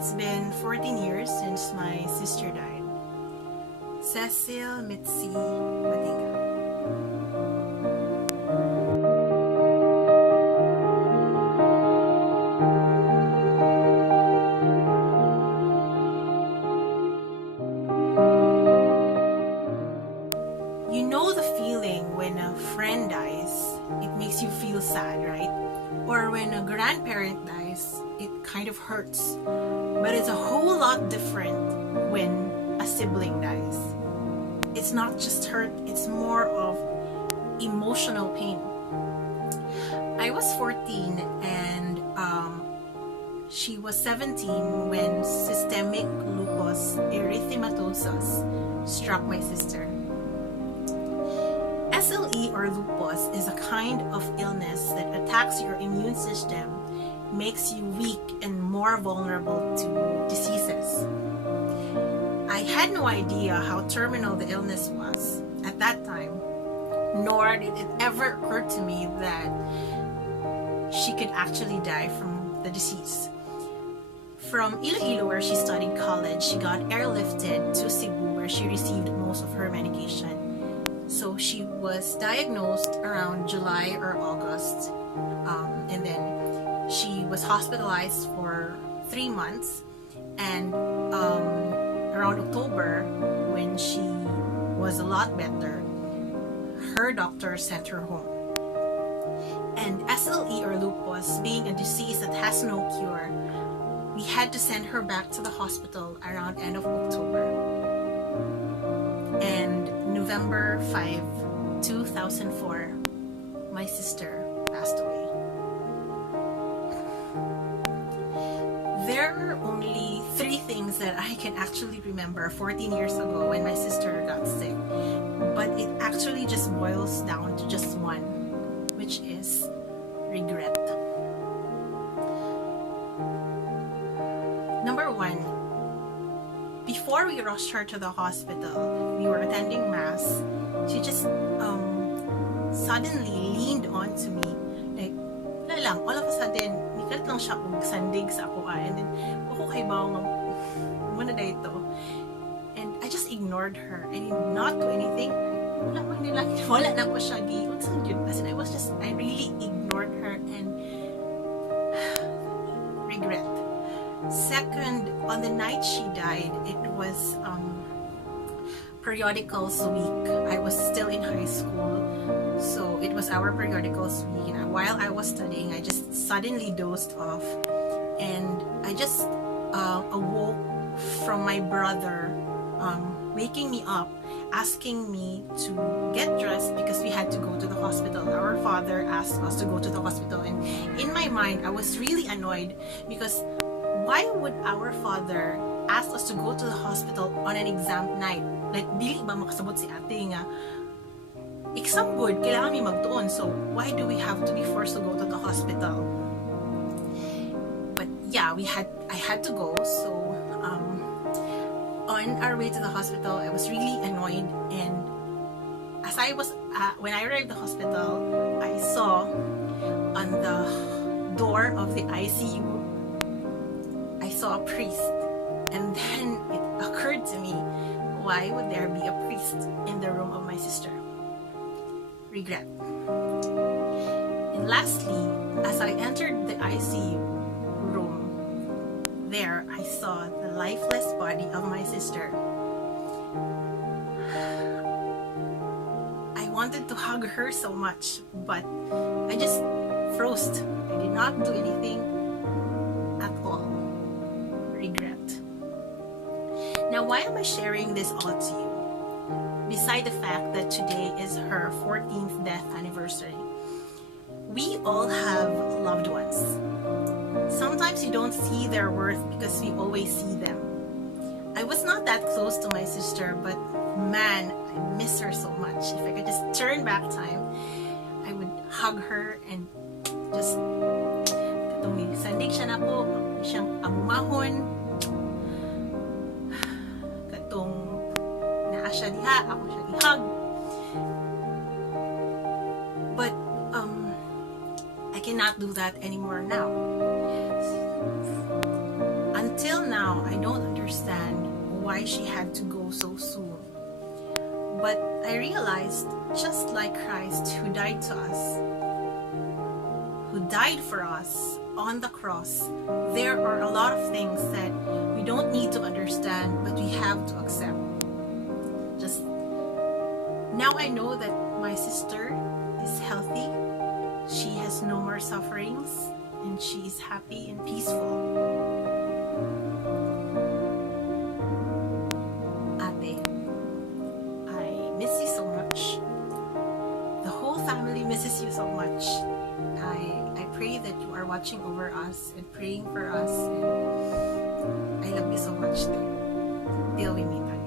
It's been 14 years since my sister died. Cecile Mitzi. You know the feeling when a friend dies, it makes you feel sad, right? Or when a grandparent dies, it kind of hurts. But it's a whole lot different when a sibling dies. It's not just hurt, it's more of emotional pain. I was 14 and she was 17 when systemic lupus erythematosus struck my sister. SLE or lupus is a kind of illness that attacks your immune system, makes you weak and more vulnerable to diseases. I had no idea how terminal the illness was at that time, nor did it ever occur to me that she could actually die from the disease. From Iloilo, where she studied college, she got airlifted to Cebu, where she received most of her medication. So she was diagnosed around July or August, and then she was hospitalized for 3 months, and around October, when she was a lot better, her doctor sent her home. And SLE or lupus, being a disease that has no cure, we had to send her back to the hospital around end of October. And November 5, 2004, my sister passed away. There are only 3 things that I can actually remember 14 years ago when my sister got sick, but it actually just boils down to just one, which is regret. Number 1, before we rushed her to the hospital, we were attending mass. She just suddenly leaned onto me, like, wala lang, all of a sudden, nikalit lang siya og sandig sa ako, and then, ako kay bawang, muna na ito. And I just ignored her. I did not do anything. Wala na ko siya giyon sa yun. As in, I really ignored her and regret. Second, on the night she died, it was periodicals week. I was still in high school, so it was our periodicals week, and while I was studying, I just suddenly dozed off, and I just awoke from my brother waking me up, asking me to get dressed because we had to go to the hospital. Our father asked us to go to the hospital, and in my mind, I was really annoyed because why would our father ask us to go to the hospital on an exam night? Like, dili ba makasabot si ate nga exam good, kailangan mi magtuon, so why do we have to be forced to go to the hospital? But yeah, I had to go. So on our way to the hospital, I was really annoyed, and as I was when I arrived at the hospital, I saw on the door of the ICU, I saw a priest, and then it occurred to me, why would there be a priest in the room of my sister? Regret. And lastly, as I entered the ICU room, there I saw the lifeless body of my sister. I wanted to hug her so much, but I just froze. I did not do anything at all. Regret. Now, why am I sharing this all to you? Beside the fact that today is her 14th death anniversary, we all have loved ones. Sometimes you don't see their worth because we always see them. I was not that close to my sister, but man, I miss her so much. If I could just turn back time, I would hug her and just katong sandig siya na po, siyang amumahon, katong naa siya diha, ako siya ihag. But I cannot do that anymore now. Till now, I don't understand why she had to go so soon. But I realized, just like Christ who died to us, who died for us on the cross, there are a lot of things that we don't need to understand, but we have to accept. Just now I know that my sister is healthy, she has no more sufferings, and she is happy and peaceful. Ate, I miss you so much. The whole family misses you so much. I pray that you are watching over us and praying for us, and I love you so much till we meet again.